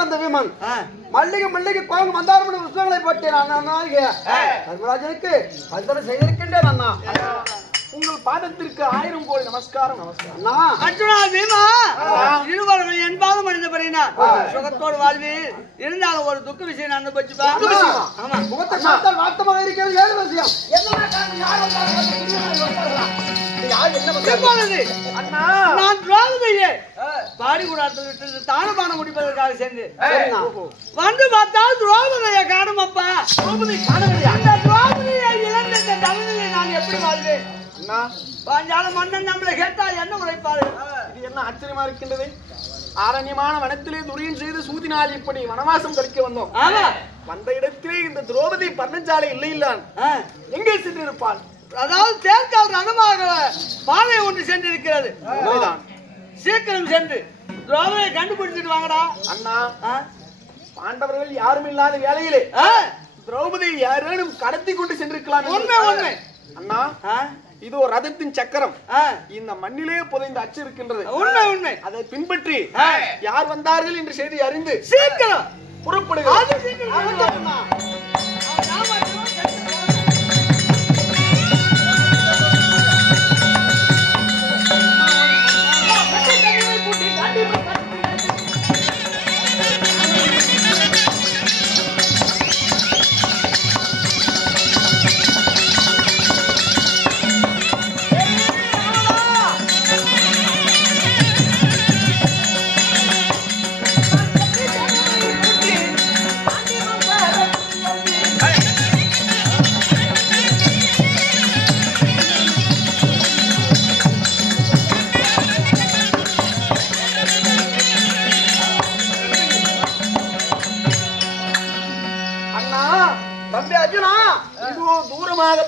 வந்த வீமன் மல்லிகை மல்லிகை கோலம் மந்தாரமணி புஷ்பங்களை போட்டேன் தர்மராஜனுக்கு பரிசோதனை செய்திருக்கின்றேன் அண்ணா. உங்கள் பாதத்திற்கு 1000 கோடி நமஸ்காரம். அண்ணா அர்ஜுனா பீமா இருவரும் என்பாலும் மனிதபடினா சுகத்தோடு வாழ்வி இருந்தாலும் ஒரு துக்க விஷயம் அனுபவிச்சுப்பா. ஆமா முகத்தை பார்த்தால் வார்த்தமாக இருக்கிறது. ஏழு விஷயம் என்ன காரணம்? யார் அண்ணா நான் துரோகத்தையே பாடி கூடாது தானபான முடிப்பதற்காக சென்று வந்து பார்த்தால் துரோகதையை காணும் அப்பா. அந்த துரோகதையை இழந்த தமிழில் நான் எப்படி வாழ்வேன்? பாஞ்சால மன்னன் நம்மளை கேட்டா என்ன உழைப்பாரு? இது என்ன ஆச்சரியமா இருக்கின்றது. ஆரண்யமான வனத்திலே துரியன் செய்து சூதினால் இப்படி வனவாசம் கழிக்க வந்தோம். வந்த இடத்திலே இந்த திரௌபதி பர்ணசாலை இல்லை இல்லான் எங்கே சென்றிருப்பாள்? அதாவது தேர்கால் ரணமாக பாதை ஒன்று சென்றிருக்கிறது. சீக்கிரம் சென்று திரௌபதியை கண்டுபிடிச்சிட்டு வாங்கடா. அண்ணா பாண்டவர்கள் யாரும் இல்லாத வேளையிலே திரௌபதியை யாரேனும் கடத்தி கொண்டு சென்றிருக்கலாம். உண்மை உண்மை அண்ணா. இது ஒரு ரதத்தின் சக்கரம். இந்த மண்ணிலே புதைந்த அச்சு இருக்கின்றது. உண்மை உண்மை. அதை பின்பற்றி யார் வந்தார்கள் என்று செய்தி அறிந்து சீக்கிரம் புறப்படுகிறது.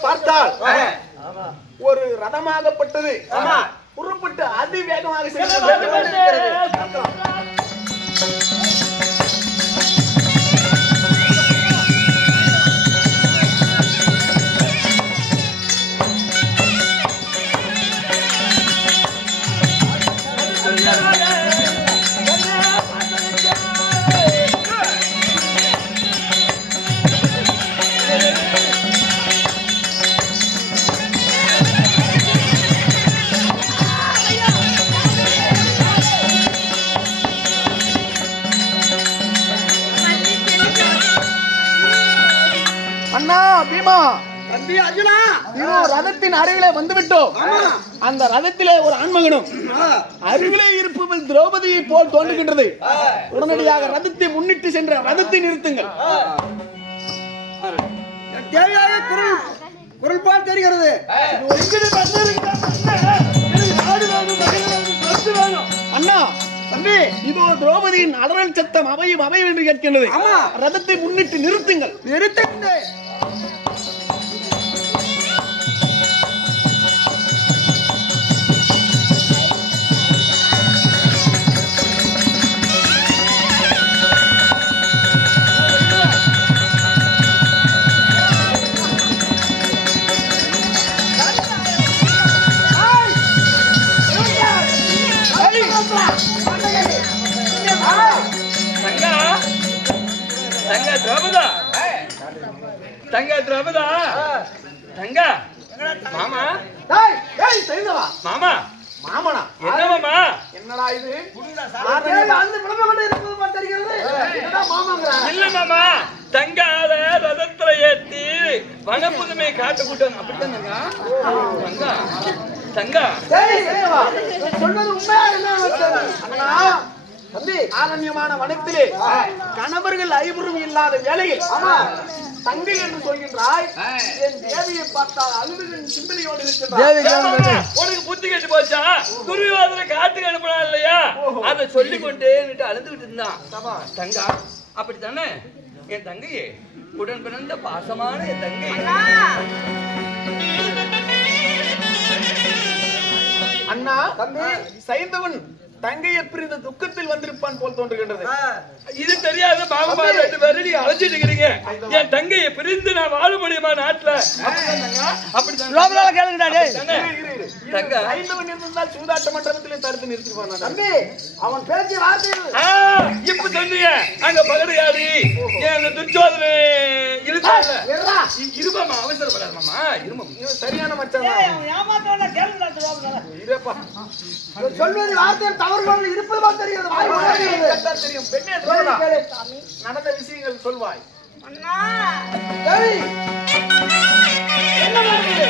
பார்த்தால் ஒரு ரதமாகப்பட்டது புறப்பட்டு அதிவேகமாக ரதத்தின் அருகிலே வந்துவிட்டோம். அந்த ரதத்திலே ஒரு ஆண்மகனும் அருகிலே இருப்பவள் திரௌபதியை போல் தோன்றுகின்றது. உடனடியாக ரதத்தை முன்னிட்டு சென்ற ரதத்தை நிறுத்துங்கள். தேவையாக குரல் பால் தெரிகிறது. அண்ணா தம்பி, இதோ திரௌபதியின் அலறல் சத்தம் அவையும் அவையும் என்று கேட்கின்றது. ரதத்தை முன்னிட்டு நிறுத்துங்கள். நிறுத்துங்கள். தங்க திரௌபதா தங்க மாமா மாமா மாமனா என்ன மாமா? என்னடா இது? இல்ல மாமா, தங்காத ரதத்துல ஏத்தி வனப்புதுமை காட்டு கூட்டம் அப்படித்தான் தங்கா தங்கா சொல்வது உண்மையா என்ன? தம்பி, ஆரண்யமான வனத்திலே கணவர்கள் ஐவரும் இல்லாத வேளையில் தங்கை என்று சொல்கின்றாய். என் தேவியை பார்த்தால் அழுதுகின் சிந்தனையோடு இருக்கின்றாய். உனக்கு புத்தி கட்டு போச்சா? துரியோதனை காட்டுக்கு அனுப்பினா இல்லையா? அதை சொல்லிக் கொண்டே அழுதுகிட்டு இருந்தான் தங்கா. அப்படித்தானே என் தங்கையே, உடன் பிறந்த பாசமான என் தங்கை. அண்ணா தம்பி, சைந்தவன் தங்கையை பிரிந்த துக்கத்தில் வந்திருப்பான் போல் தோன்றுகின்றது. இது தெரியாத மாமா ரெண்டு பேரும் நீ அழைச்சிட்டு இருக்கிறீங்க. என் தங்கையை பிரிந்து நான் வாழ முடியுமா நாட்டுல? அப்படித்தான் கேளுங்கடா. தங்க. ஐந்தவன் இருந்தால் சூதாட்ட மண்டபத்திலே தடுத்து நிறுத்திடுவான் தம்பி அவன் பேசிய வார்த்தைகள் இப்ப சொன்னீங்க அங்க பகடையாடி அந்த துர்ச்சோதனை இருக்காங்க. இருமாமா அவசரப்படாதமாமா இருமாமா. இவன் சரியான மச்சான் ஏமாத்தவன கேளுடா துரோகம். இருப்பா சொல்வது வார்த்தையில் தவறுகள் இருப்பதுமா தெரிகிறது வாய் வளர்கிறது. தெரியும் பெண்ணே கேளு, கேளு. நடந்த விஷயங்கள் சொல்வாய். அண்ணா கேளு. என்ன நடந்தது?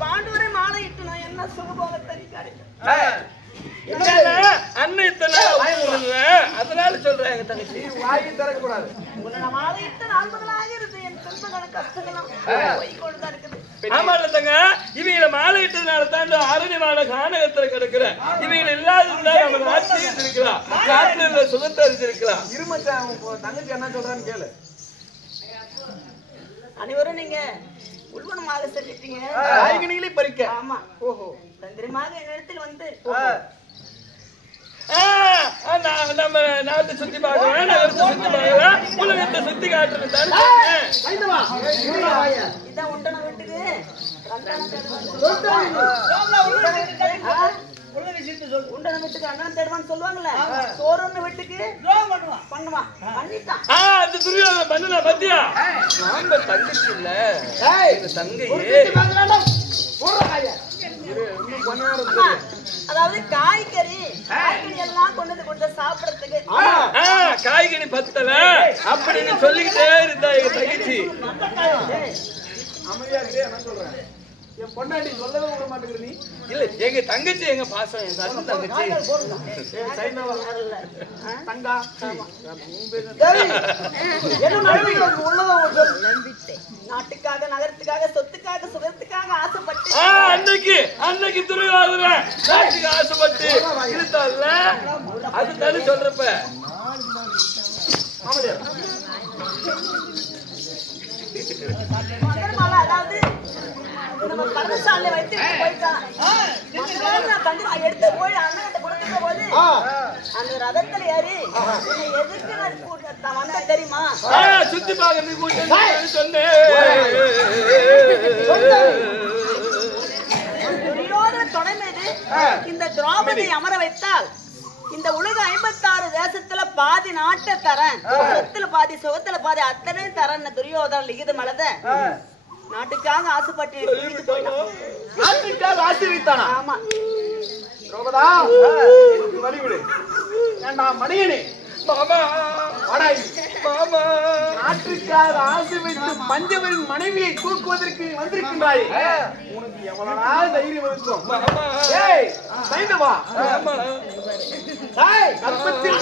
பாண்டவரை மாலை இட்டு நான் என்ன சுகபோக தெரியாது. அதனால சொல்றேன் தங்கச்சி வாயை திறக்கக்கூடாது. உன்னை மாலை இட்டு நாள்பகலாக இருந்து என் துன்பமான கஷ்டங்களும் போய்கொண்டுதான் இருக்குது. ஆமால தங்க இவங்களை மாலை இட்டதுனால தான் அரணிமான கானகத்துல கிடக்குற இவங்க இல்லாத நம்ம நாட்டில் இருந்திருக்கலாம் நாட்டில் சுகத்தை இருந்திருக்கலாம். இருமச்சான் தங்கச்சி என்ன சொல்றான்னு கேளு. அனைவரும் நீங்க உள்வனமாக செஞ்சிட்டீங்க. காய்கனிகளை பறிக்க. ஆமா. ஓஹோ. தந்திரமாக என்னிடத்தில் வந்து நம்ம நாட்டை சுத்தி பார்க்கலாம் நகரத்தை சுத்தி பார்க்கலாம் உலகத்தை சுத்தி காட்டுறது இதான் உண்டன வீட்டுக்கு உண்டன வீட்டுக்கு அண்ணன் தேடுவான்னு சொல்லுவாங்கல்ல. சோறுன்னு வீட்டுக்கு பண்ணுவான் பண்ணிட்டான். அந்த துரியோதனை பண்ணல பத்தியா நாம தங்கச்சி இல்ல தங்கையே. அதாவது காய்கறி எல்லாம் கொண்டு கொடுத்த சாப்பிடறதுக்கு காய்கறி பத்தல அப்படின்னு சொல்லிக்கிட்டே இருந்தா எங்க தங்கச்சி. அமைதியா இருக்கே என்ன சொல்றேன். என் பொண்டாட்டி சொல்லவே விட மாட்டேங்கிற நீ. இல்ல எங்க தங்கச்சி எங்க பாசம் என் தங்க தங்கச்சி தங்கா நாட்டுக்காக நகரத்துக்காக சொத்துக்காக சுகத்துக்காக ஆசைப்பட்டு அன்னைக்கு துரியோதனை நாட்டுக்கு ஆசைப்பட்டு இருந்தால அது தானே சொல்றப்ப அதாவது நம்ம பரதசாலை வைத்து போயிட்டான். எடுத்து போய் அண்ணன் கொடுக்கிற போது அந்த ரதத்துல ஏறி எதுக்கு வந்த தெரியுமா சுத்தி பாக்க சொன்னேன். துணை மீது இந்த திரௌபதி அமர வைத்தால் இந்த உலக 56 தேசத்துல பாதி நாட்டை தரேன், சொத்துல பாதி சுகத்துல பாதி அத்தனை தரேன் துரியோதன லிகிதம் அழுத நாட்டுக்காக ஆசைப்பட்டு நாட்டுக்காக ஆசீர்வித்தானா? ஆமா. திரௌபதா வழிவிடு. ஏண்டா மணியனே மாமா மாமா நாட்டுக்காக ஆசை வைத்து பஞ்சவரின் மனைவியை தூக்குவதற்கு வந்திருக்கின்றாய். உனக்கு எவ்வளவு தைரியம் இருக்கும்? ஏய் சைந்தவா கர்ப்பத்தில்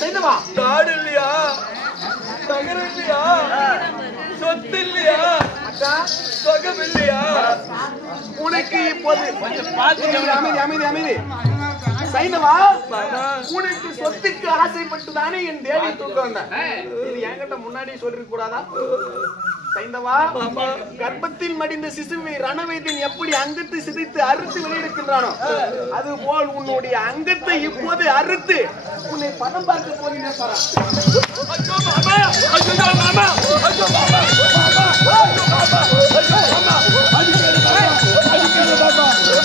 சைந்தவா நாடு இல்லையா நகரம் இல்லையா சொத்து இல்லையா சொகம் இல்லையா உனக்கு இப்போது அமைதி அமைதி அமைதி சைந்தவா உனக்கு சொத்துக்கு ஆசைப்பட்டு தானே என் தேவி தூக்க வந்தேன். இது என்கிட்ட முன்னாடி சொல்லிருக்க கூடாதா? சைந்தவா கர்ப்பத்தில் மடிந்த சிசுவை ரணவைத்தியன் எப்படி அங்கத்தை சிதைத்து அறுத்து வெளியெடுக்கின்றானோ அது போல் உன்னுடைய அங்கத்தை இப்போது அறுத்து உன்னை பதம் பார்க்க போகிறேன்.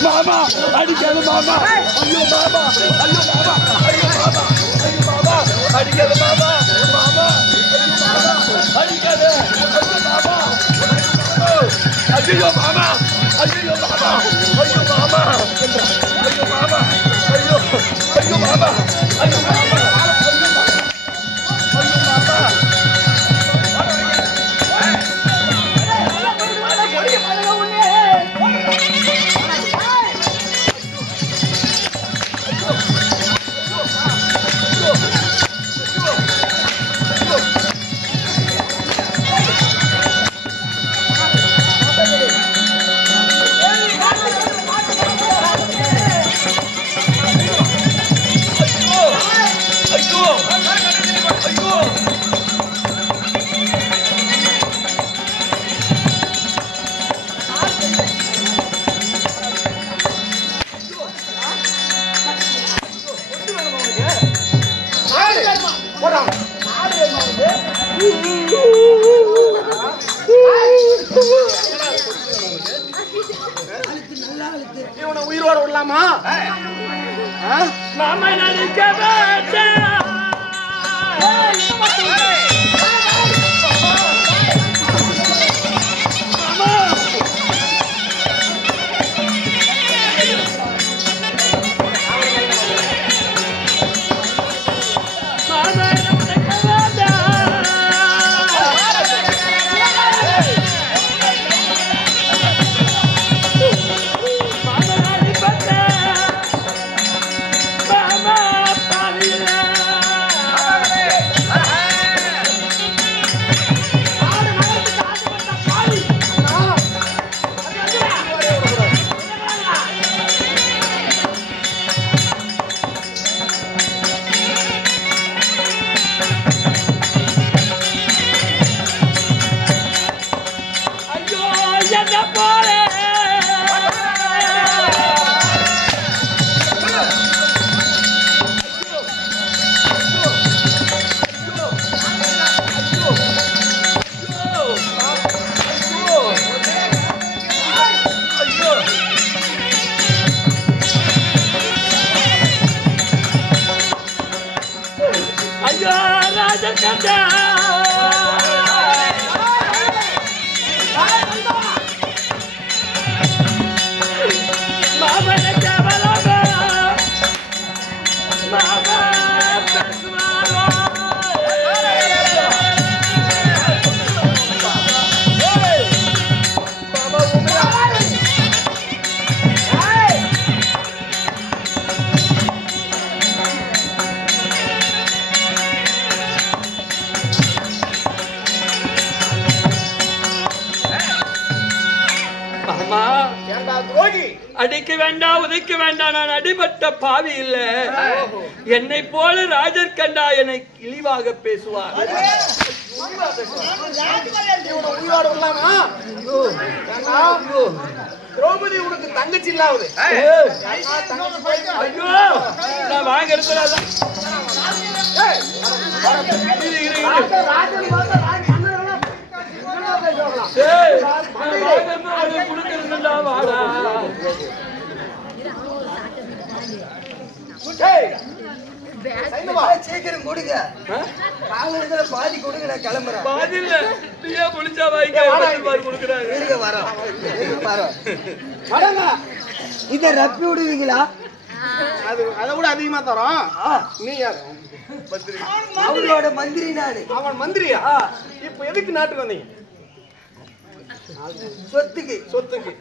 மாமா அடிக்காது மாமா ஐயோ மாமா ஐயோ மாமா ஐயோ மாமா ஐயோ மாமா அடிக்காது மாமா மாமா அடிக்காது ஐயோ மாமா ஐயோ மாமா ஐயோ மாமா ஐயோ மாமா ஐயோ ஐயோ மாமா ஐயோ மாமா உயிரோட விடலாமா? மாமா நடிக்க வேண்டாம் அடிக்க வேண்டாம் உதைக்க வேண்டாம் நான் அடிபட்ட பாவி இல்ல என்னை போல ராஜர் கண்டா என்னை இழிவாக பேசுவார் உயிரோட விடலாமா? திரௌபதி உனக்கு தங்கச்சி இல்லாவது ஐயோ நான் வாங்கிறது சீக்கிரம் கொடுங்க, பாதி கொடுங்க, நான் கிளம்புறேன். பாதி இல்ல நீயே முடிச்சா வாங்கி கொடுக்குறாங்க. இதை ரப்பி விடுவீங்களா? அதை விட அதிகமா தரோம். நீ யாரு? அவங்களோட மந்திரி நானு. அவன் மந்திரியா? இப்ப எதுக்கு நாட்டுக்கு வந்தீங்க? சொத்துக்கு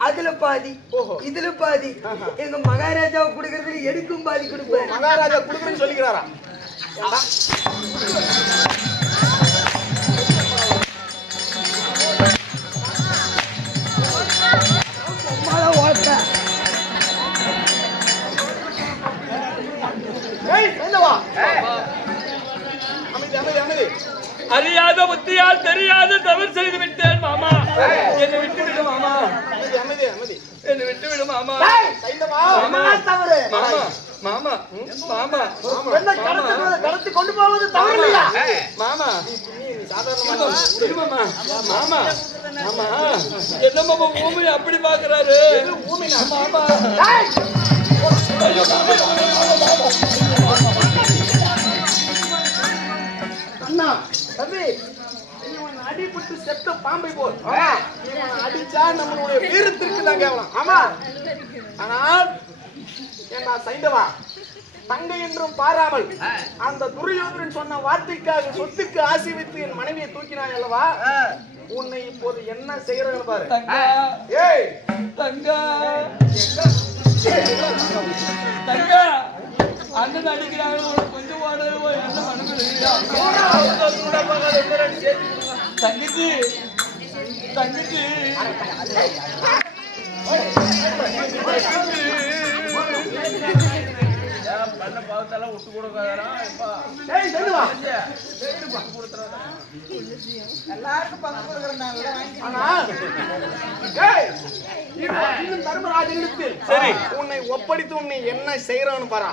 அதுல பாதி, இதுல பாதி. எங்க மகாராஜாவை கொடுக்கறதுல எடுக்கும் பாதி கொடுப்பேன். மகாராஜா கொடுக்குறேன்னு சொல்லிக்கிறாரா? அறியாத புத்தியால் தெரியாத தவறு செய்து விட்டேன் மாமா. என்னை விட்டு விடு மாமா. என்னை விட்டு விடு மாமா. மாமா மாமா கடத்தி கொண்டு போவது தவறு இல்லையா? மாமா மாமா மாமா என்ன மாமா ஊமை அப்படி பாக்குறாரு? மாமா அண்ணா தம்பி, அடிபட்டு செத்த பாம்பை போல் இவனை அடிச்சா நம்மளுடைய வீரத்திற்கு தான் கேவலம். ஆமா, ஆனால் என்ன சைந்தவா, தங்கை என்றும் பாராமல் அந்த துரியோதனன் சொன்ன வார்த்தைக்காக சொத்துக்கு ஆசை வைத்து என் மனைவியை தூக்கினாய் அல்லவா, உன்னை இப்போது என்ன செய்யறேன்னு பாரு. ஏய் தங்கா தங்கா, அண்ணன் அடிக்கிறாங்க, கொஞ்சம் என்ன தங்கச்சி தங்கச்சி பண்ண பாவத்தெல்லாம் விட்டு கொடுக்காதா. தர்மராஜனிடத்தில் சரி உன்னை ஒப்படைத்து உன்னை என்ன செய்யறான்னு பாரா.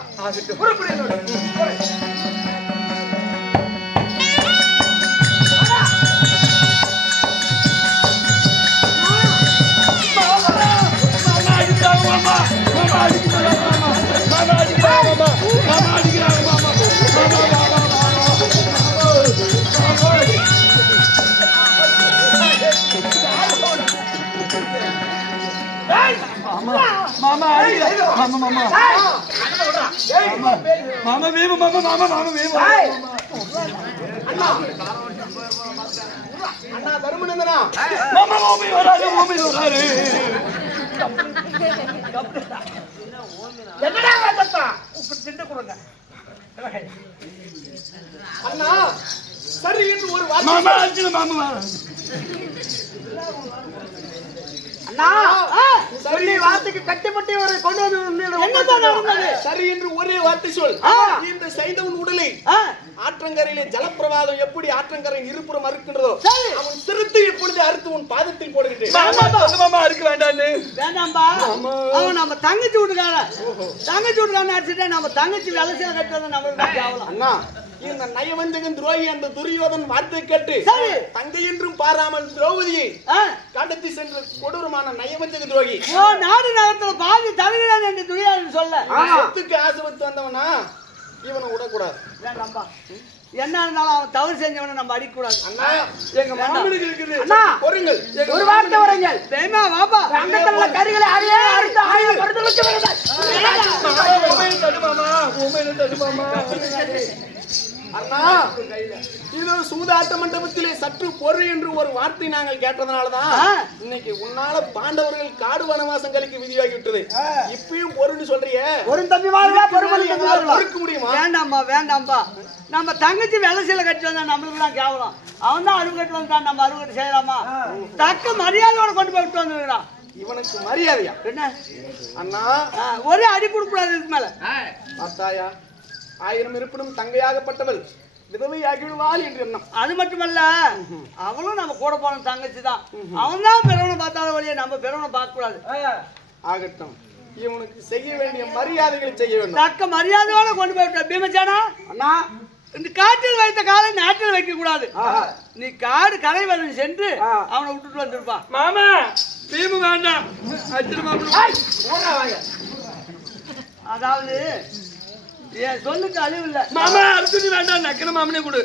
அண்ணா தர்மநந்தனா, அண்ணா சரி என்று ஒரு வார்த்தைக்கு கட்டுப்பட்டு ஒரு கொண்டு வந்து சரி என்று ஒரே வார்த்தை சொல். இந்த சைந்தவன் உடலை ஆற்றங்கரையிலே ஜலப்பிரவாதம் எப்படி ஆற்றங்கரை இருபுறம் அறுக்கின்றதோ அவன் சிறுத்தை எப்பொழுது அறுத்து உன் பாதத்தில் போடுகின்றேன். அறுக்க வேண்டாம் வேண்டாம்பா, அவன் நம்ம தங்கச்சி வீட்டுக்காரன் அடிச்சுட்டா நம்ம தங்கச்சி வேலை செய்ய கட்டுறது நம்மளுக்கு. அண்ணா, இந்த நயவஞ்சகன் துரோகி அந்த துரியோதன் வார்த்தை கேட்டு தங்கை என்றும் பாராமல் திரௌபதியை கடத்தி சென்ற கொடூரமான நயவஞ்சக துரோகி. நாடு நகரத்துல பாதி தவிர்க்கிறான் என்று துரியோதனன் சொல்ல சொத்துக்கு ஆசைப்பட்டு வந்தவனா இவனை விடக்கூடாது. வேண்டாம்பா, என்ன இருந்தாலும் அவன் தவறு செஞ்சவனை நம்ம அடிக்கூடாது. அண்ணா, எங்க மாமனுக்கு இருக்குது. அண்ணா, பொறுங்கள், ஒரு வார்த்தை வரங்கள். வேமா வாப்பா, அங்கத்துல கரிகளை அறிய அடுத்த ஆயுதம் படுத்து வச்சு அண்ணா, இது சூதாட்ட மண்டபத்திலே சற்று பொறு என்று ஒரு வார்த்தை நாங்கள் கேட்டதனாலதான் இன்னைக்கு உன்னால பாண்டவர்கள் காடு வனவாசம் கழிக்க விதியாகி விட்டது. இப்பயும் பொருன்னு சொல்றியே, ஒரு தம்பி வாழ்வா பொறுக்க முடியுமா? வேண்டாம்பா, நம்ம தங்கச்சி வேலை செய்யல கட்டி வந்தா நம்மளுக்கு தான் கேவலம். அவன் தான் அறுவகட்டு வந்தான், நம்ம அறுவகட்டு செய்யலாமா? தக்க மரியாதையோட கொண்டு போய் விட்டு வந்துருக்கான். இவனுக்கு மரியாதையா என்ன அண்ணா? ஒரே அடி கொடுக்கூடாது இதுக்கு மேல. பார்த்தாயா, 1000 இருப்பினும் தங்கையாகப்பட்டவள் விதவையாகிடுவாள் என்று எண்ணம். அது மட்டுமல்ல, அவளும் நம்ம கூட போன தங்கச்சி தான். அவன் தான் பெறவனை பார்த்தாலும் வழியே நம்ம பெறவனை பார்க்க கூடாது. ஆகட்டும், இவனுக்கு செய்ய வேண்டிய மரியாதைகளை செய்ய வேண்டும். தக்க மரியாதையோட கொண்டு போய் விட்ட பீமச்சானா, அண்ணா, இந்த காட்டில் வைத்த காலை நாட்டில் வைக்க கூடாது. நீ காடு கரை வரை சென்று அவனை விட்டுட்டு வந்திருப்பான். மாமா பீமு வேண்டாம், அதாவது என் சொல்லுக்கு அழிவு இல்ல. மாமா அர்ஜுனி வேண்டாம், நக்கன மாமனே கொடு.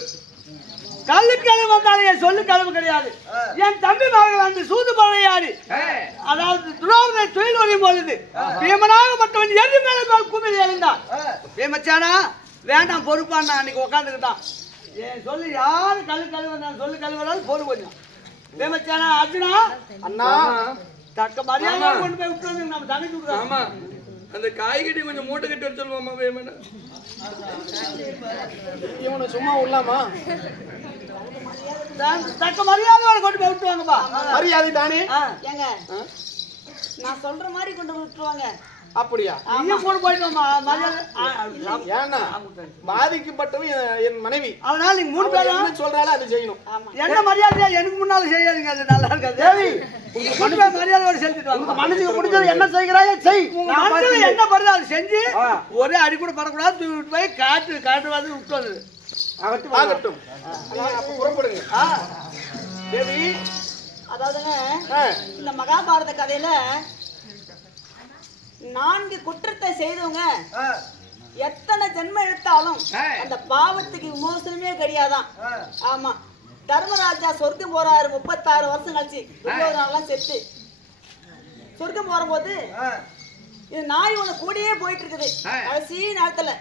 கல்லுக்கு அளவு வந்தாலும் என் சொல்லுக்கு அளவு கிடையாது. என் தம்பி மகள் வந்து சூது பழையாடி, அதாவது துரோகத்தை தொழில் வழி போகுது. பீமனாகப்பட்டவன் எது மேல குமிழ் எழுந்தான். பீமச்சானா வேண்டாம், பொறுப்பான். அன்னைக்கு உட்காந்துக்கிட்டான். என் சொல்லு யாரு கல்லு கழுவு வந்தாலும் சொல்லு கழுவுறாலும் பொறு கொஞ்சம். பீமச்சானா, அர்ஜுனா, அண்ணா, தக்க மரியாதை கொண்டு போய் விட்டு வந்து நம்ம தங்கச்சி விடுறோம். ஆமா, அந்த காய்கறி கொஞ்சம் மூட்டை கட்டி வச்சு சொல்லுவாமா வேமன. இவனை சும்மா உள்ளாமா? தக்க மரியாதையோட கொண்டு போய் விட்டுவாங்கப்பா. மரியாதை தானே? ஏங்க, நான் சொல்ற மாதிரி கொண்டு விட்டுருவாங்க. அப்படியா? போயிட்டு ஏன்னா பாதிக்கப்பட்டவன் என் மனைவி. அதனால நீங்க 3 பேரும் சொல்றால அது செய்யணும். என்ன மரியாதையா எனக்கு முன்னால செய்யாதீங்க, அது நல்லா இருக்காது. தேவி, உங்க மரியாதையோட செஞ்சுட்டு வாங்க. மனசுக்கு பிடிச்சது என்ன செய்கிறாயோ செய். மனசுல என்ன படுதோ அதை செஞ்சு ஒரே அடி கூட படக்கூடாது. தூக்கிட்டு போய் காட்டு வந்து விட்டு வந்து ஆகட்டும், புறப்படுங்க. தேவி, அதாவதுங்க, இந்த மகாபாரத கதையில 4 குற்றத்தை செய்தவங்க எத்தனை ஜென்மம் எடுத்தாலும் அந்த பாவத்துக்கு விமோசனமே கிடையாதான். ஆமா, தர்மராஜா சொர்க்கம் போறாரு 36 வருஷம் கழிச்சு துரியோதனெல்லாம் செத்து சொர்க்கம் போறபோது இது நாய் ஒண்ணு கூடயே போயிட்டு இருக்குது கடைசி நேரத்துல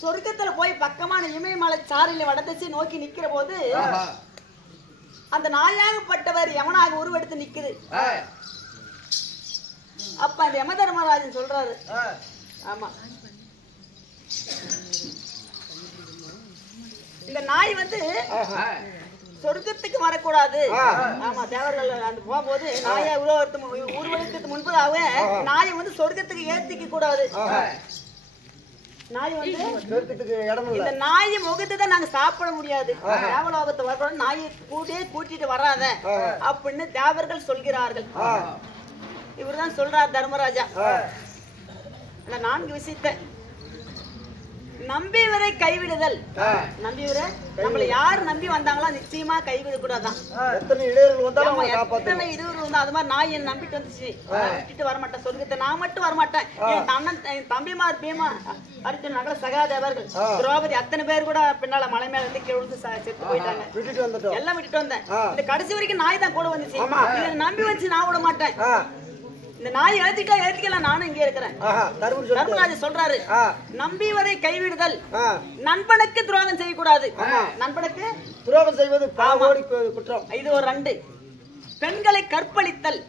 சொர்க்கத்துல போய் பக்கமான இமயமலை சாரில வடதிசை நோக்கி நிக்கிற போது அந்த நாயாகப்பட்டவர் யமனாக உருவெடுத்து நிக்குது. அப்ப அந்த யம தர்மராஜன் சொல்றாரு, ஆமா இந்த நாய் வந்து சொர்க்கத்துக்கு வரக்கூடாது. ஆமா தேவர்கள் அந்த போகும்போது நாயை உருவெடுக்கிறதுக்கு முன்பதாக நாயை வந்து சொர்க்கத்துக்கு ஏத்திக்க கூடாது. நாய் வந்து இந்த நாயை முகத்தை தான் நாங்க சாப்பிட முடியாது. தேவலோகத்தை வரக்கூடாது, நாயை கூட்டிட்டு வராத அப்படின்னு தேவர்கள் சொல்கிறார்கள். இவர்தான் சொல்றார் தர்மராஜா. இந்த 4 விஷயத்தை நம்பியவரை கைவிடுதல். நம்பியவரை நம்மள யாரு நம்பி வந்தாங்களோ நிச்சயமா கைவிட கூடாதான். எத்தனை இடையூறு வந்தா அது மாதிரி நாய் என்ன நம்பிட்டு வந்துச்சு, விட்டுட்டு வரமாட்டேன் சொர்க்கத்தை. நான் மட்டும் வரமாட்டேன், என் அண்ணன் என் தம்பிமார் பீமா அர்ஜுன் நகர சகாதேவர்கள் திரௌபதி அத்தனை பேர் கூட பின்னால மலை மேல இருந்து கீழே விழுந்து செத்து போயிட்டாங்க. எல்லாம் விட்டுட்டு வந்தேன். இந்த கடைசி வரைக்கும் நாய் தான் கூட வந்துச்சு. இதை நம்பி வச்சு நான் விட மாட்டேன். இந்த நாய் ஏத்திக்கலாம், நானும் இங்கே இருக்கிறேன். தர்மராஜன் சொல்றாரு, நம்பியவரை கைவிடுதல், நண்பனுக்கு துரோகம் செய்யக்கூடாது. நண்பனுக்கு துரோகம் செய்வது குற்றம். இது ஒரு 2. பெண்களை கற்பழித்தல்,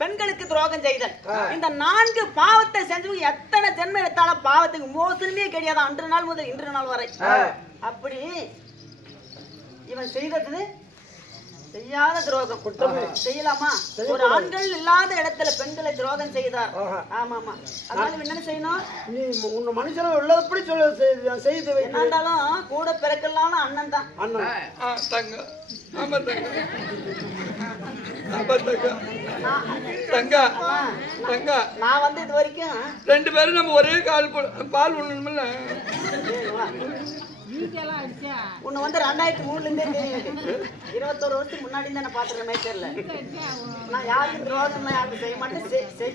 பெண்களுக்கு துரோகம் செய்தல். இந்த 4 பாவத்தை செஞ்சவங்க எத்தனை ஜென்மம் எடுத்தாலும் பாவத்துக்கு மோசமே கிடையாது. அன்று நாள் முதல் இன்று நாள் வரை. அப்படி இவன் செய்தது செய்யாத துரோகம் குற்றம் செய்யலாமா? ஒரு ஆண்கள் இல்லாத இடத்துல பெண்களை துரோகம் செய்தார். ஆமாமா, அதனால என்ன செய்யணும்? நீ உன்ன மனுஷன உள்ளபடி செய்து இருந்தாலும் கூட பிறக்கலாம் அண்ணன் தான். நான் வந்து இது வரைக்கும் 2 பேரும் நம்ம ஒரே பால் ஒண்ணுமில்ல. உன்னை வந்து 2003ல இருந்தே தெரியும். 21 வருஷத்துக்கு முன்னாடி தான் நான் பாத்துறேன் மேய்ச்சர்ல. நான் யாருக்கு துரோகம் யாருக்கு செய்ய மாட்டேன்,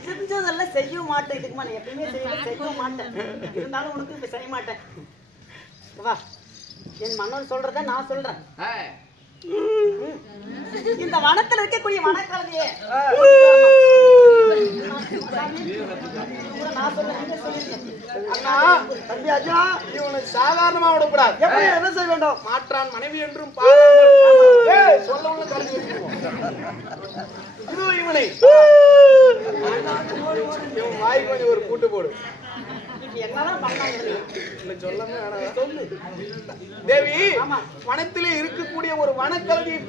செஞ்சதெல்லாம் செய்ய மாட்டேன். இதுக்கு மேல எப்பயுமே செய்ய மாட்டேன். இருந்தாலும் உனக்கு இப்ப செய்ய மாட்டேன். வா, என் மன்னன் சொல்றத நான் சொல்றேன். இந்த வனத்துல இருக்கக்கூடிய வனக்கலவையே நான் சொல்றேன். சாதாரணமா விடக்கூடாது. எப்படி என்ன செய்ய வேண்டும்? மாற்றான் மனைவி என்றும் சொல்ல இவனை வாய்க்கு ஒரு கூட்டு போடு. தேவி, வனத்திலே இருக்கக்கூடிய ஒரு வனக்கல்வியை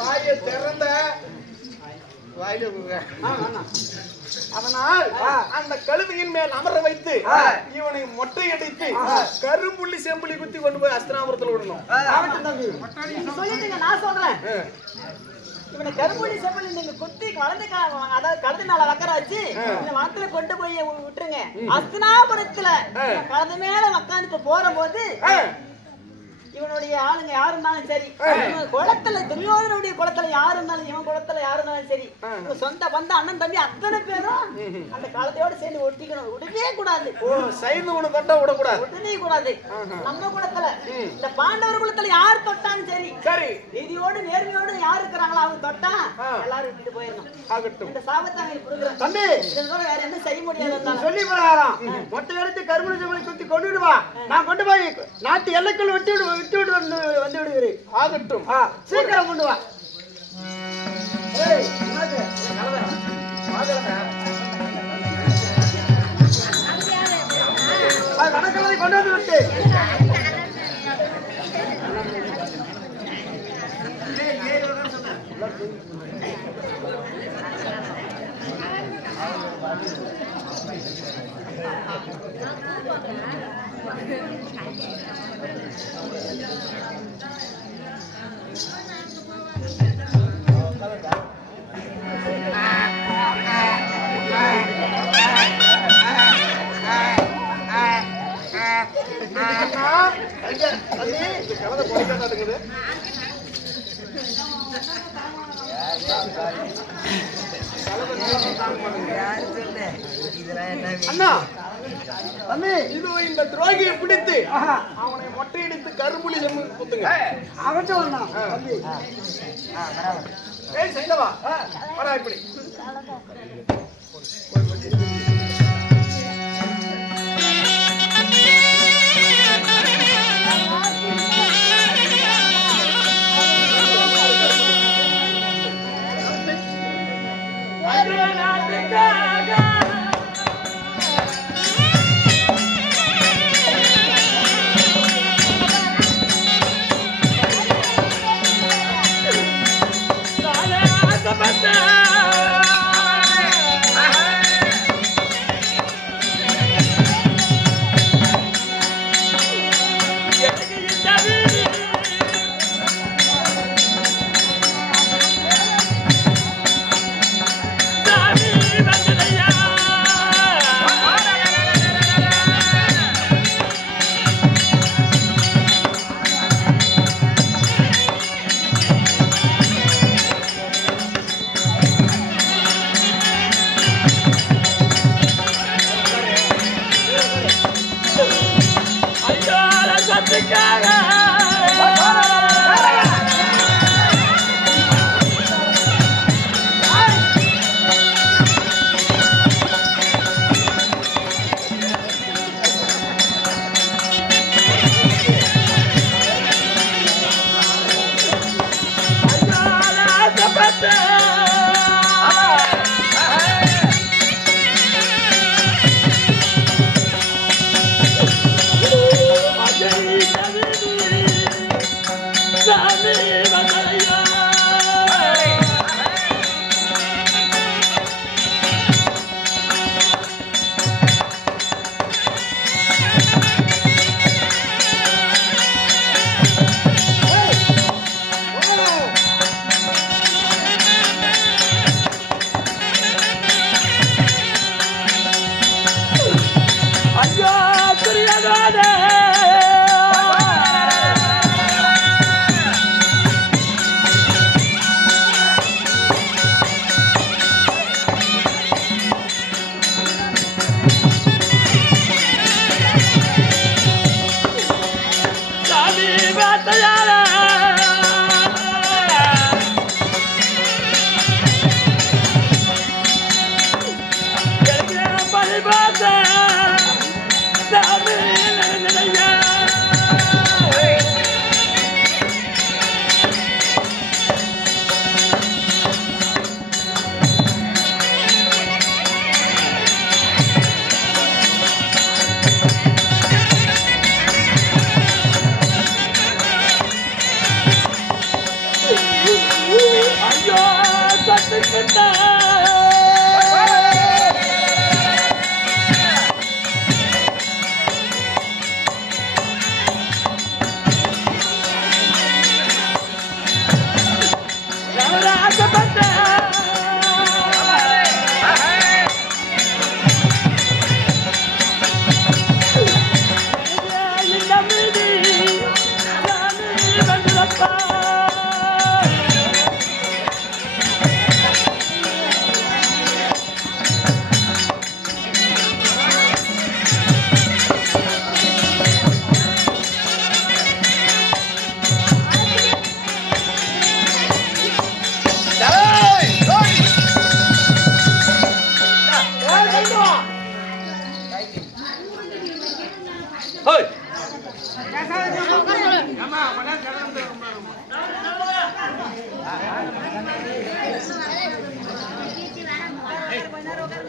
வாயை திறந்த அதனால் அந்த கழுதையின் மேல் அமர வைத்து இவனை மொட்டை அடித்து கரும்புள்ளி செம்புள்ளி குத்தி கொண்டு போய் அஸ்தினாபுரத்தில் விடணும். நான் சொல்றேன், இவனை கரும்புள்ளி செம்புள்ளி நீங்க குத்தி வளர்ந்து அதாவது கழுது நாள வக்கராச்சு இந்த வனத்துல கொண்டு போய் விட்டுருங்க. அஸ்தினாபுரத்துல கழுது மேல உக்காந்துட்டு போற போது இவனுடைய ஆளுங்க யாரு இருந்தாலும் சரி, குளத்துல துரியோதனுடைய குளத்துல யாரு இருந்தாலும், இவன் குளத்துல யாரு இருந்தாலும் சரி, சொந்த பந்த அண்ணன் தம்பி அத்தனை பேரும் அந்த காலத்தையோட சேர்ந்து ஒட்டிக்கணும். விடவே கூடாது. சைடு ஒண்ணு தொட்டா விடக்கூடாது, விடவே கூடாது. நம்ம குளத்துல இந்த பாண்டவர் குளத்துல யார் தொட்டாலும் சரி, சரி நீதியோடு நேர்மையோடு யார் இருக்கிறாங்களோ அவங்க தொட்டா எல்லாரும் விட்டுட்டு போயிடணும். ஆகட்டும். இந்த சாபத்தை அவங்க கொடுக்குறேன் தம்பி. இதோட வேற என்ன செய்ய முடியாது. சொல்லி போறாராம், மொட்டை எடுத்து கரும்புள்ளி செம்புள்ளி குத்தி கொண்டு விடுவா, நான் கொண்டு போய் நாட்டு எல்லைக்குள் விட்டு வந்து விடுகிறேன். ஆகட்டும், சீக்கிரம் கொண்டு வா. வணக்கத்தை கொண்டு வந்து விட்டு அண்ணா தம்பி இதோ இந்த துரோகியை பிடித்து ஆஹா. அவனை மொட்டையடித்து கரும்புலி செம்மு குத்துங்க. அவன்கிட்ட வரணும் தம்பி ஏய் சைந்தவா வரா இப்படி.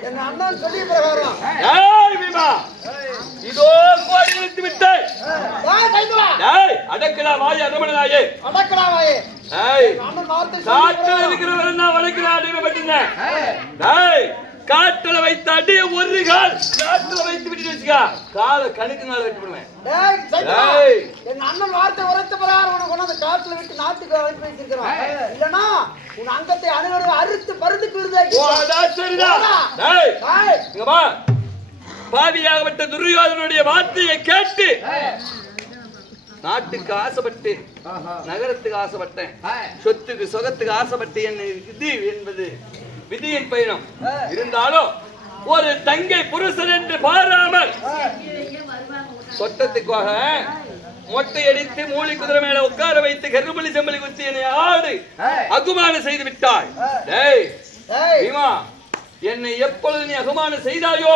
எங்க அண்ணன் சொல்லி பிரகாரம் ஏய் பீமா, இதோ கோடி நிறுத்தி விட்டேன். அடக்கலா வாய் அரமணனாயே, அடக்கலாவாயே ஏய் அண்ணன் வார்த்தை காட்டில் இருக்கிறவன் நான் வளைக்கிறா அடிமை பட்டிருந்தேன். ஏய் காட்டில் வைத்த அடியை ஒரு கால் காட்டில் வைத்து விட்டு வச்சுக்கா, காலை கணுக்கு நாள் வெட்டி விடுவேன். ஏய் என் அண்ணன் வார்த்தை உரைத்த பிரகாரம் உனக்கு கொண்டாந்து காட்டுல விட்டு நாட்டுக்கு அனுப்பி வைத்திருக்கிறான். இல்லனா உன் அங்கத்தை அணுகணும் அறுத்து பருந்துக்கு விடுதே. ஓடா சரிடா. ஏய் இங்க வா. பாவியாகப்பட்ட துரியோதனுடைய வார்த்தையை கேட்டு நாட்டுக்கு ஆசைப்பட்டு நகரத்துக்கு ஆசைப்பட்டேன், சொத்துக்கு சொகத்துக்கு ஆசைப்பட்டு என்ன விதி என்பது விதியின் பயணம். இருந்தாலும் ஒரு தங்கை புருஷன் என்று பாராமல் சொட்டத்துக்காக மொட்டை அடித்து மூலி குதிரை மேல உட்கார வைத்து கரும்பலி செம்பலி குத்தி என்னை ஆடு அகுமானம் செய்து விட்டாய். டேய் பீமா, என்னை எப்பொழுது நீ அகுமானம் செய்தாயோ,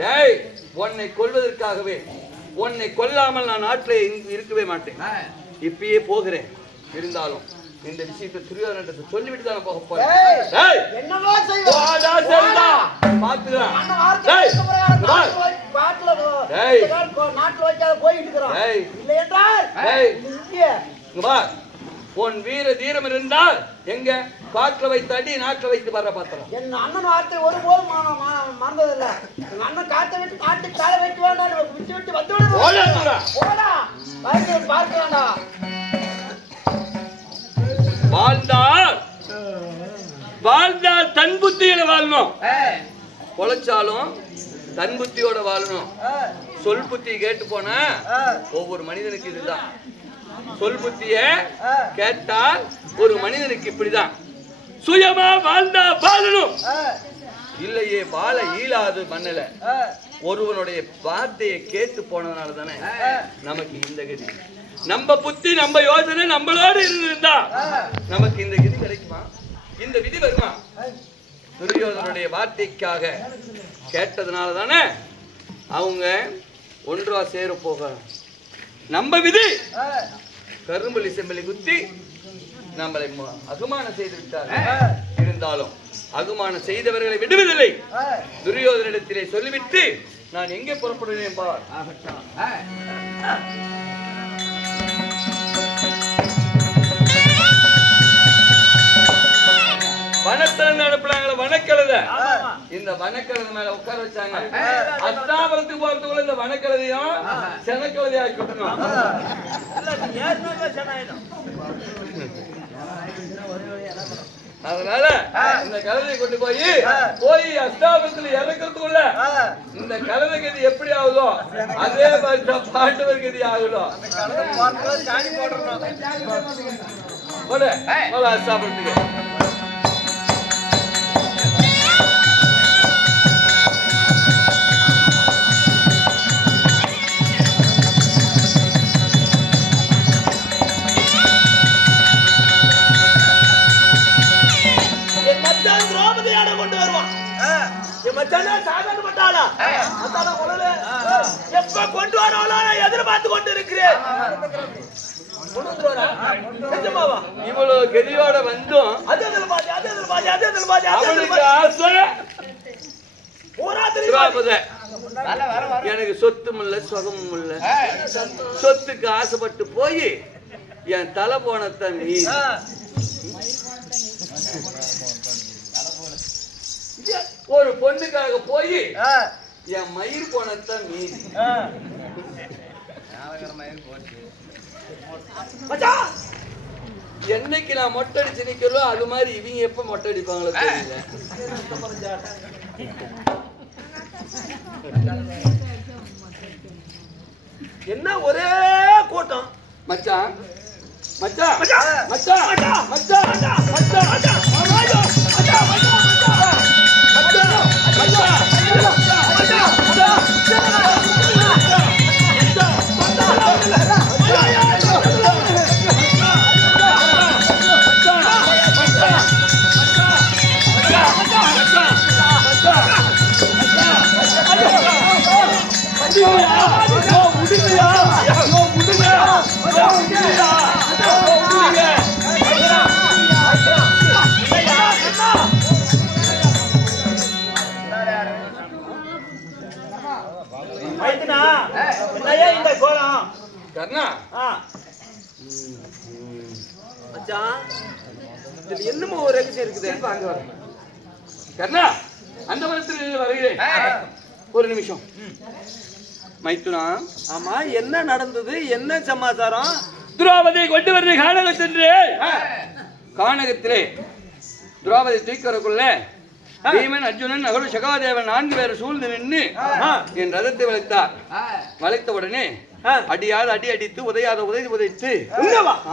டேய் உன்னை கொல்வதற்காகவே, உன்னை கொல்லாமல் நான் நாட்டிலே இருக்கவே மாட்டேன். இப்பயே போகிறேன். இருந்தாலும் இந்த விஷயத்தை துரியோதனத்தை சொல்லிவிட்டு தான் போக போறேன். என்னவா செய்வா பாத்துக்கலாம். நாட்டுல வைக்காத போயிட்டு இருக்கிறோம். இல்லை என்றால் உன் வீர தீரம் இருந்தால் எங்க காட்டுல வைத்து அடி நாட்டுல வைத்து வர பாத்திரம். என் அண்ணன் வார்த்தை ஒருபோதும் மறந்ததில்லை. எங்க அண்ணன் காட்ட விட்டு காட்டு கால வைக்க வேண்டாம், விட்டு விட்டு வந்து பார்க்க வேண்டாம். வாழ்ந்தால் தன் புத்தியில வாழணும், பொழைச்சாலும் தன் புத்தியோட வாழணும். சொல் புத்தி கேட்டு போன ஒவ்வொரு மனிதனுக்கு இதுதான். சொல் புத்திய கேட்டால் ஒரு மனிதனுக்கு இப்படிதான். சுயமா வாழ்ந்தா வாழணும், இல்லையே வாழ இயலாது மண்ணல. ஒருவனுடைய வார்த்தையை கேட்டு போனதுனால தானே நமக்கு இந்த கதி. நம்ம புத்தி நம்ம யோசனை நம்மளோடு இருந்தா நமக்கு இந்த கதி கிடைக்குமா, இந்த விதி வருமா? துரியோதனுடைய வார்த்தைக்காக கேட்டதுனால தானே அவங்க ஒன்றா சேர போக. நம்ம விதி கரும்பலி செம்பலி குத்தி நம்மளை அகுமானம் செய்து விட்டார்கள். இருந்தாலும் அகுமானம் செய்தவர்களை விடுவதில்லை. துரியோதனிடத்திலே சொல்லிவிட்டு நான் எங்கே புறப்படுவேன் பார். வனத்திலிருந்து அனுப்புறாங்களே வனக்கழுத, இந்த வனக்கழுத மேல உட்கார வச்சாங்க. அஸ்தாபுரத்துக்கு போறதுக்குள்ள இந்த வனக்கழுதையும் செனக்கழுதையா ஆக்கிட்டணும். அதனால இந்த கழுதையை கொண்டு போய் அஸ்தாபுரத்துல இறக்கிறதுக்குள்ள இந்த கழுதை கதி எப்படி ஆகுதோ அதே மாதிரி பாண்டவர் கதி ஆகுதோ. அஸ்தாபுரத்துக்கு கொண்டு வரவளோ எதிர்பார்த்து கொண்டு இருக்கிறேன். இவ்வளவு கதியோட வந்தும் எனக்கு சொத்தும் இல்ல சுகமும் இல்ல. சொத்துக்கு ஆசைப்பட்டு போய் என் தலை போனத்தான் நீ ஒரு பொண்ணுக்காக போய் என் மயிர் போனத்தான் நீ. என்னைக்கு நான் மொட்டை அடிச்சு நிக்கிறோம் அது மாதிரி இவங்க எப்ப மொட்டை அடிப்பாங்களோ தெரியல. என்ன ஒரே கூட்டம். மச்சான் மச்சான் மச்சான் மச்சான் மச்சான் இந்த கோலம் கர்ணா என்னமோ ஒரு ரகசியம் இருக்குது. கர்ணா அந்த வளத்தில் வருகிறேன். ஒரு நிமிஷம் மைத்துனா. ஆமா, என்ன நடந்தது? என்ன சமாச்சாரம்? துரோபதியை கொண்டு வருது கானகம் சென்று கானகத்திலே துரோபதி தூக்கிறக்குள்ள பீமன் அர்ஜுனன் நகுல சகாதேவன் 4 பேர் சூழ்ந்து நின்று என் ரதத்தை வளைத்தார். வளைத்த உடனே அடியாத அடி அடித்து உதையாத உதைத்து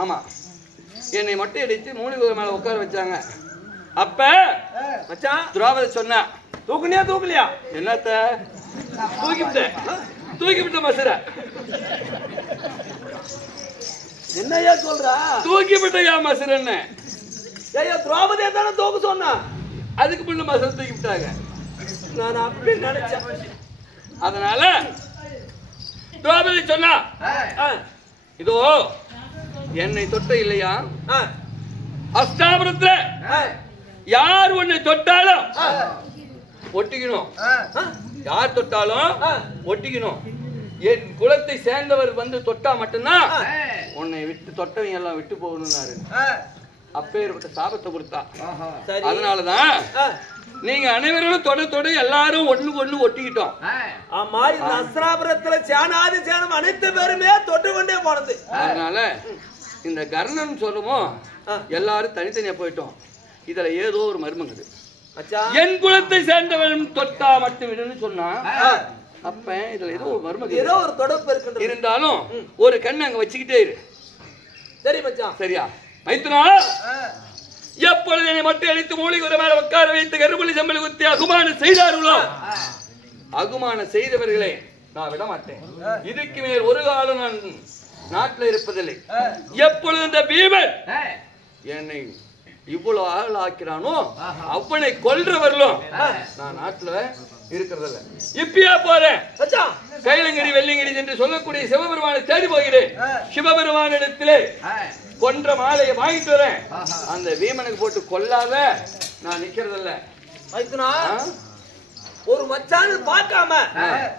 ஆமா என்னை மொட்டை அடித்து மூலிகை மேல உட்கார வச்சாங்க. அப்ப துரோபதி சொன்ன தூக்குனியா தூக்கலையா? என்னத்த தூக்கிவிட்ட மசுர என்னையா சொல்றா? தூக்கிவிட்டையா மசுர என்ன? ஐயா திரௌபதியை தானே தூக்க சொன்னா? அதுக்கு முன்ன மசுர தூக்கி விட்டாங்க. நான் அப்படி நினைச்சேன். அதனால திரௌபதி சொன்னா, இதோ என்னை தொட்ட இல்லையா அஷ்டாபுரத்துல யார் உன்னை தொட்டாலும் ஒட்டிக்கணும். யார் தொட்டாலும் ஒட்டிக்கணும். என் குலத்தை சேர்ந்தவர் வந்து தொட்டா மட்டும்தான் உன்னை விட்டு தொட்டவங்க எல்லாம் விட்டு போகணும்னாரு. அப்பேற்பட்ட சாபத்தை கொடுத்தா. அதனாலதான் நீங்க அனைவரும் தொட எல்லாரும் ஒண்ணுக்கு ஒண்ணு ஒட்டிக்கிட்டோம். ஆமா, இந்த அஸ்திராபுரத்துல சேனாதி சேனம் அனைத்து பேருமே தொட்டு கொண்டே போனது. அதனால இந்த கர்ணன் சொல்லுமோ எல்லாரும் தனித்தனியா போயிட்டோம். இதுல ஏதோ ஒரு மர்மங்குது. என் குலத்தை சேர்ந்தவன் தொட்டா மட்டும் விடுன்னு சொன்னா அப்ப இதுல ஏதோ ஒரு மர்மம், ஏதோ ஒரு தொடர்பு இருக்கு. இருந்தாலும் ஒரு கண்ணு அங்க வச்சுக்கிட்டே இரு. சரி மச்சான். சரியா மைத்துனா? எப்பொழுது என்னை மட்டும் அடித்து மூலிகை ஒரு மேல உட்கார வைத்து கருப்பள்ளி செம்பல் குத்தி அகுமானம் செய்தார்களோ அகுமானம் செய்தவர்களே நான் விட மாட்டேன். இதுக்கு மேல் ஒரு காலம் நான் நாட்டில் இருப்பதில்லை. எப்பொழுது இந்த பீமன் என்னை இவ்வளவு ஆள் ஆக்கிறானோ அவனை கொல்றவர்களும் நான் நாட்டுல இருக்கிறதில்ல. இப்பயா போறேன் கைலங்கிரி வெள்ளிங்கிரி என்று சொல்லக்கூடிய சிவபெருமானை தேடி போகிறேன். சிவபெருமானிடத்திலே கொன்ற மாலையை வாங்கிட்டு வரேன். அந்த வீமனுக்கு போட்டு கொல்லாத நான் நிக்கிறதில்ல. ஒரு மச்சான் பார்க்காம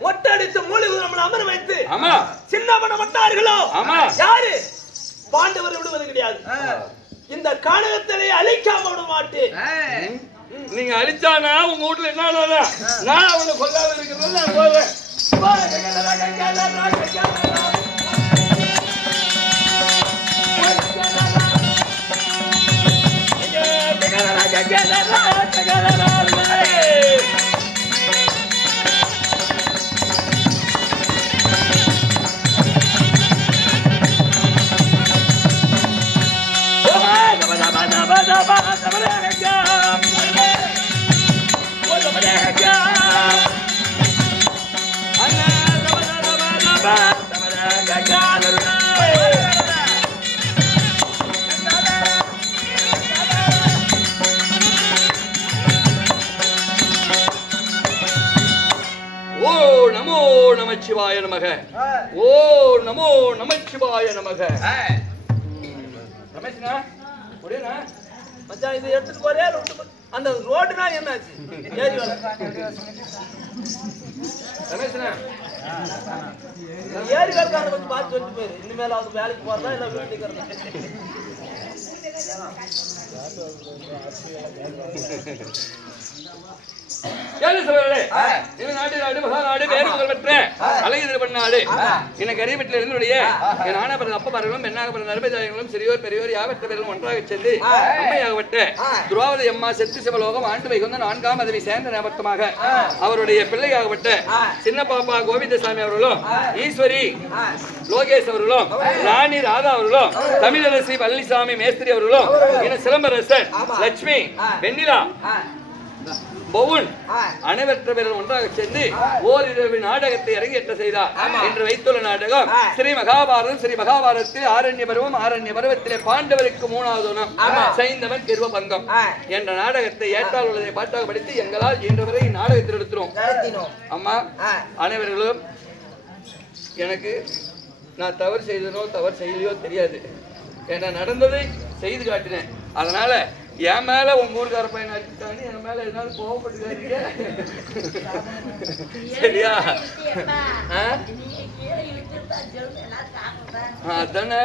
ஒட்டடித்து மூலிகை நம்மள அமர வைத்து ஆமா சின்ன பண்ண மாட்டார்களோ யாரு பாண்டவர் விடுவது கிடையாது. இந்த கானகத்திலே அழிக்காம விட மாட்டேன். நீங்க அழிச்சானா உங்க வீட்டுல என்ன நான் அவனை கொல்லாத இருக்கிறது நான் போவேன். ஓ நமோ நமச்சிவாய நமக. ஓ நமோ நமச்சிவாய நமக. ரமேஷ்னா முடியுனா மச்சான் இதை எடுத்துட்டு போறியா? அந்த ரோடுனா என்னாச்சு? ஏறி வர ரமேஷ்னா ஏறி வரக்காரனை பத்தி பார்த்து சொல்லிட்டு போயிரு. இனிமேல் அவங்க வேலைக்கு போறதா இல்ல வீட்டுக்கு இருக்கிறதா? சிறியோர் பெரியோர் யாவற்றவர்களும் ஒன்றாக சென்று அம்மையாகப்பட்ட திரௌபதி அம்மா செத்து சிவலோகம் ஆண்டு வைகுந்த 4ஆம் அதனை சேர்ந்த ஞாபகமாக அவருடைய பிள்ளையாகப்பட்ட சின்ன பாப்பா கோவிந்தசாமி அவர்களும் ஈஸ்வரி லோகேஷ் அவர்களும் ராணி ராதா அவர்களும் தமிழரசி பழனிசாமி மேஸ்திரி அவர்களும் சிலம்பரசன் லட்சுமி வெண்ணிலா பவுன் அனைவற்றவர்கள் ஒன்றாக சேர்ந்து ஓரிரவு நாடகத்தை அரங்கேற்ற செய்தார். என்று வைத்துள்ள நாடகம் ஸ்ரீ மகாபாரதம். ஸ்ரீ மகாபாரதத்தில் ஆரண்ய பருவத்திலே பாண்டவருக்கு 3வது குணம் சைந்தவன் கிருவ பங்கம் என்ற நாடகத்தை ஏற்றால் உள்ளதை பாட்டாக படித்து எங்களால் இன்றவரை நாடகத்தில் எடுத்துறோம். அம்மா அனைவர்களும் எனக்கு நான் தவறு செய்தனோ தவறு செய்யலையோ தெரியாது. ஏன்னா நடந்ததை செய்து காட்டினேன். அதனால என் மேல உங்க ஊருக்கார பையன் அடிச்சுட்டாங்க, என் மேல என்னால கோவப்பட்டுக்காதீங்க. சரியா? அதானே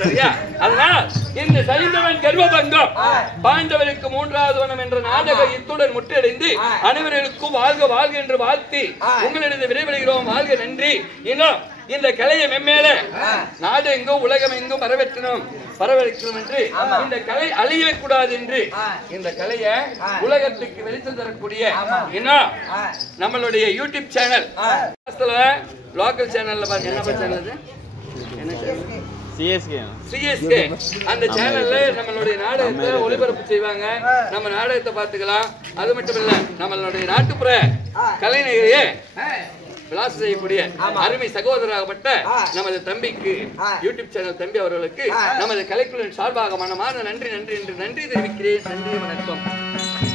சரியா? அதனால் இந்த சைந்தவன் கர்வபங்கம் பாண்டவருக்கு 3வது வனம் என்ற நாடகம் இத்துடன் முற்றடைந்து அனைவர்களுக்கும் வாழ்க வாழ்க என்று வாழ்த்தி உங்களிடம் விடைபெறுகிறோம். வாழ்க நன்றி. இன்னும் இந்த கலையை மெம்மேல நாடு எங்கும் உலகம் எங்கும் வரவேற்கணும் என்று இந்த கலை அழியவே கூடாது என்று இந்த கலையை உலகத்துக்கு வெளிச்சம் தரக்கூடிய இன்னும் நம்மளுடைய யூடியூப் சேனல் லோக்கல் சேனல்ல பாருங்க. என்ன சேனல்? என்ன சேனல்? சிஎஸ்கே அந்த சேனல்ல நம்மளுடைய நாடகத்தை ஒளிபரப்பு செய்வாங்க. நம்ம நாடகத்தை பார்த்துக்கலாம். அது மட்டும் இல்ல நம்மளுடைய நாட்டுப்புற கலைஞரையே விளாசம் செய்யக்கூடிய அருமை சகோதரராகப்பட்ட நமது தம்பிக்கு யூடியூப் சேனல் தம்பி அவர்களுக்கு நமது கலைக்குழுவின் சார்பாக மனமான நன்றி நன்றி என்று நன்றி தெரிவிக்கிறேன். நன்றி, வணக்கம்.